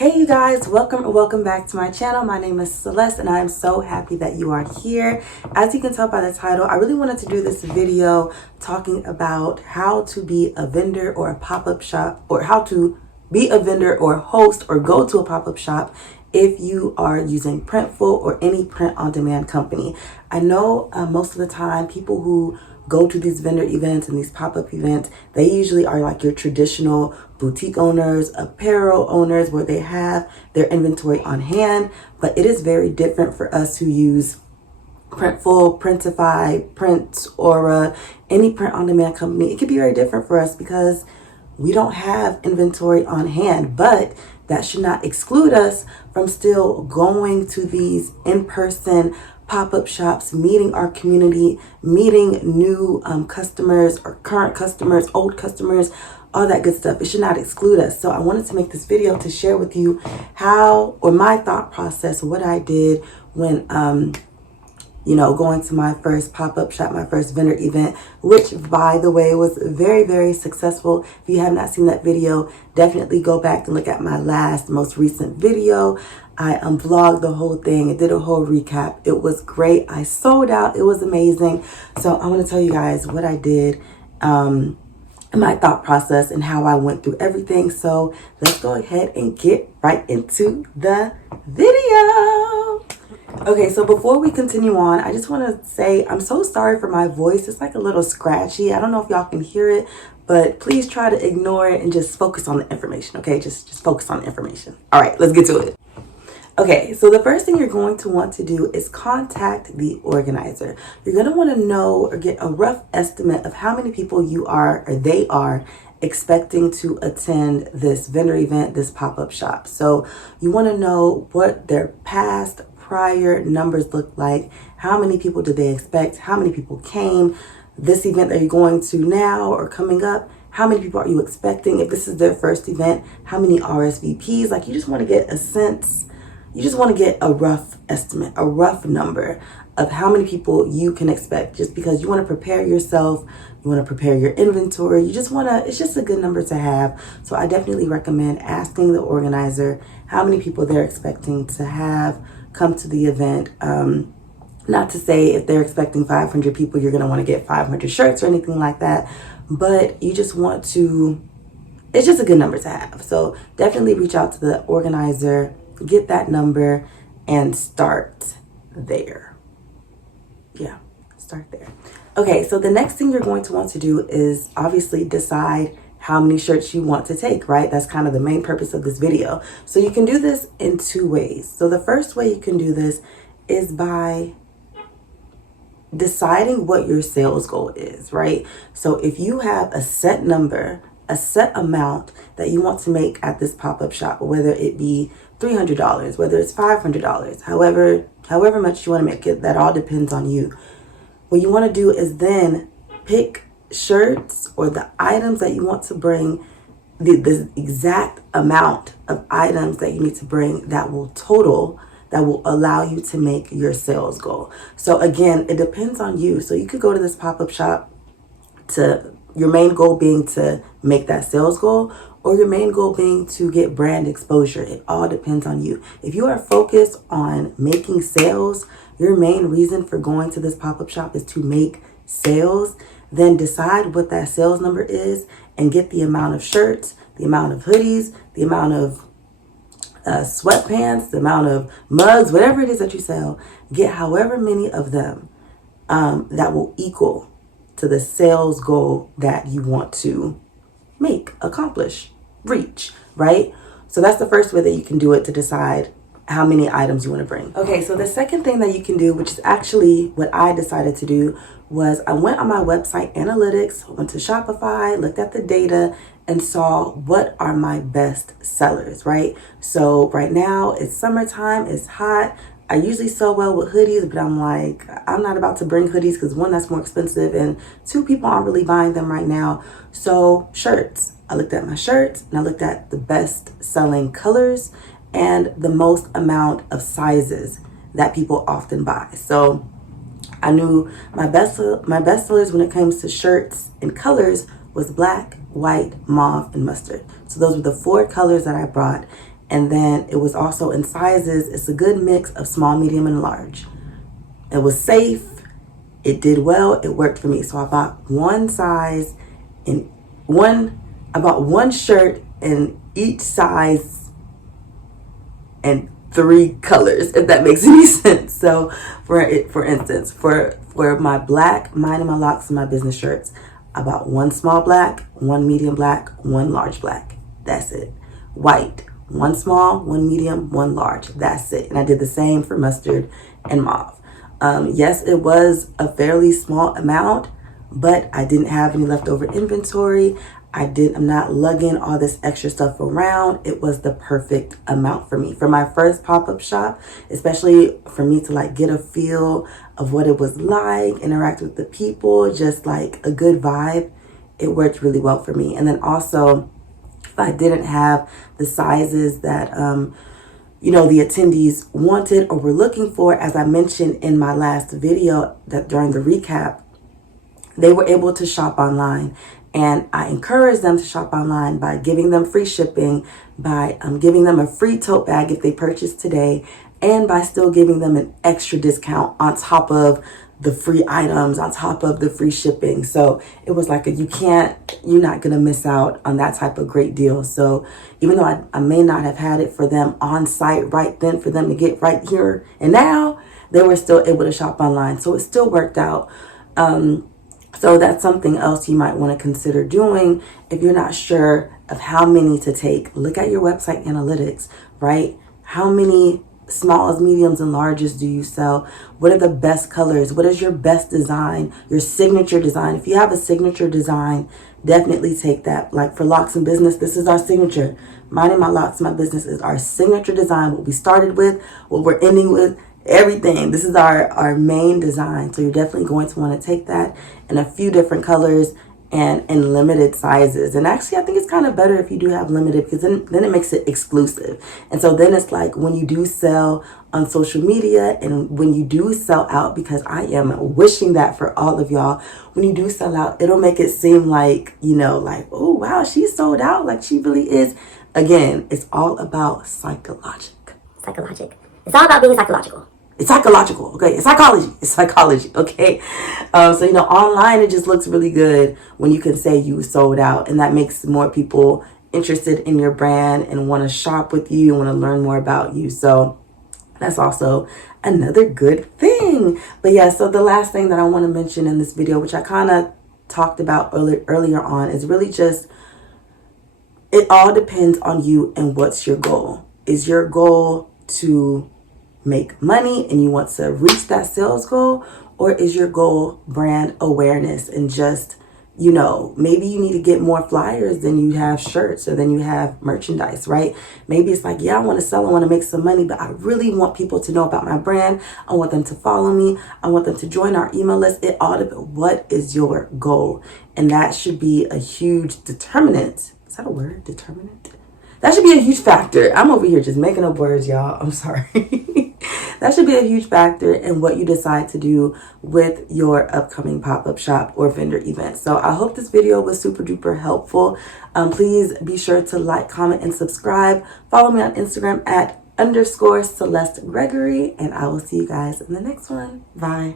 Hey you guys, welcome back to my channel. My name is Celeste and I'm so happy that you are here. As you can tell by the title, I really wanted to do this video talking about how to be a vendor or a pop-up shop, or how to be a vendor or host or go to a pop-up shop if you are using Printful or any print-on-demand company. I know most of the time people who go to these vendor events and these pop-up events, they usually are like your traditional boutique owners, apparel owners, where they have their inventory on hand. But it is very different for us who use Printful, Printify, Print, Aura, any print-on-demand company. It could be very different for us because we don't have inventory on hand, but that should not exclude us from still going to these in-person pop-up shops, meeting our community, meeting new customers or current customers, old customers, all that good stuff. It should not exclude us. So I wanted to make this video to share with you how, or my thought process, what I did when going to my first pop-up shop, my first vendor event, which by the way was very, very successful. If you have not seen that video, definitely go back and look at my most recent video. I vlogged the whole thing. I did a whole recap. It was great. I sold out. It was amazing. So I want to tell you guys what I did, my thought process, and how I went through everything. So let's go ahead and get right into the video. Okay, so before we continue on, I just want to say I'm so sorry for my voice. It's like a little scratchy. I don't know if y'all can hear it, but please try to ignore it and just focus on the information, okay? Just focus on the information. All right, let's get to it. Okay, so the first thing you're going to want to do is contact the organizer. You're going to want to know or get a rough estimate of how many people you are or they are expecting to attend this vendor event, this pop-up shop. So you want to know what their prior numbers look like. How many people did they expect? How many people came? This event that you're going to now or coming up, how many people are you expecting? If this is their first event, how many RSVPs? Like, you just want to get a sense. You just want to get a rough estimate, a rough number of how many people you can expect, just because you want to prepare yourself. You want to prepare your inventory. You just want to, it's just a good number to have. So I definitely recommend asking the organizer how many people they're expecting to have come to the event. Not to say if they're expecting 500 people, you're going to want to get 500 shirts or anything like that. But you just want to, it's just a good number to have. So definitely reach out to the organizer, get that number, and start there. Yeah, start there. Okay, so the next thing you're going to want to do is obviously decide how many shirts you want to take, right? That's kind of the main purpose of this video. So you can do this in two ways. So the first way you can do this is by deciding what your sales goal is, right? So if you have a set number, a set amount that you want to make at this pop-up shop, whether it be $300, whether it's $500, however much you want to make it, that all depends on you. What you want to do is then pick shirts or the items that you want to bring, the exact amount of items that you need to bring that will allow you to make your sales goal. So again, it depends on you. So you could go to this pop-up shop to your main goal being to make that sales goal, or your main goal being to get brand exposure. It all depends on you. If you are focused on making sales, your main reason for going to this pop-up shop is to make sales, then decide what that sales number is and get the amount of shirts, the amount of hoodies, the amount of sweatpants, the amount of mugs, whatever it is that you sell. Get however many of them that will equal to the sales goal that you want to make, accomplish, reach, right? So that's the first way that you can do it, to decide how many items you want to bring. Okay, so the second thing that you can do, which is actually what I decided to do, was I went on my website analytics, went to Shopify, looked at the data, and saw what are my best sellers, right? So right now it's summertime, it's hot. I usually sell well with hoodies, but I'm like, I'm not about to bring hoodies because one, that's more expensive, and two, people aren't really buying them right now. So shirts, I looked at my shirts and I looked at the best selling colors and the most amount of sizes that people often buy. So I knew my best sellers when it comes to shirts and colors was black, white, mauve, and mustard. So those were the four colors that I brought. And then it was also in sizes. It's a good mix of small, medium, and large. It was safe. It did well. It worked for me. So I bought one size in I bought one shirt in each size and 3 colors, if that makes any sense. So for instance, for my black, mine and my Locs and my business shirts, I bought one small black, one medium black, one large black. That's it. White, one small, one medium, one large. That's it. And I did the same for mustard and mauve. Yes, it was a fairly small amount, but I didn't have any leftover inventory. I'm not lugging all this extra stuff around. It was the perfect amount for me. For my first pop-up shop, especially for me to like get a feel of what it was like, interact with the people, just like a good vibe, it worked really well for me. And then also, if I didn't have the sizes that, the attendees wanted or were looking for, as I mentioned in my last video that during the recap, they were able to shop online. And I encourage them to shop online by giving them free shipping, by giving them a free tote bag if they purchase today, and by still giving them an extra discount on top of the free items, on top of the free shipping. So it was like you're not going to miss out on that type of great deal. So even though I may not have had it for them on site right then for them to get right here and now, they were still able to shop online. So it still worked out. So that's something else you might want to consider doing if you're not sure of how many to take. Look at your website analytics, right? How many smalls, mediums, and larges do you sell? What are the best colors? What is your best design? Your signature design. If you have a signature design, definitely take that. Like for Locs Business, this is our signature. Mine and my Locs, my business is our signature design. What we started with, what we're ending with, everything. This is our main design. So you're definitely going to want to take that in a few different colors and in limited sizes. And actually, I think it's kind of better if you do have limited, because then it makes it exclusive. And so then it's like when you do sell on social media and when you do sell out, because I am wishing that for all of y'all, when you do sell out, it'll make it seem like, like, oh, wow, she's sold out. Like she really is. Again, it's all about psychologic. It's all about being psychological. It's psychological, okay? It's psychology, okay? So, online, it just looks really good when you can say you sold out, and that makes more people interested in your brand and want to shop with you and want to learn more about you. So that's also another good thing. But yeah, so the last thing that I want to mention in this video, which I kind of talked about earlier on, is really just, it all depends on you and what's your goal. Is your goal to make money and you want to reach that sales goal, or is your goal brand awareness and just, maybe you need to get more flyers than you have shirts or than you have merchandise, right? Maybe it's like, yeah, I want to sell, I want to make some money, but I really want people to know about my brand. I want them to follow me. I want them to join our email list. It all depends. What is your goal? And that should be a huge determinant. Is that a word? Determinant? That should be a huge factor. I'm over here just making up words, y'all. I'm sorry. That should be a huge factor in what you decide to do with your upcoming pop-up shop or vendor event. So I hope this video was super duper helpful. Please be sure to like, comment, and subscribe. Follow me on Instagram at _Celeste Gregory, and I will see you guys in the next one. Bye.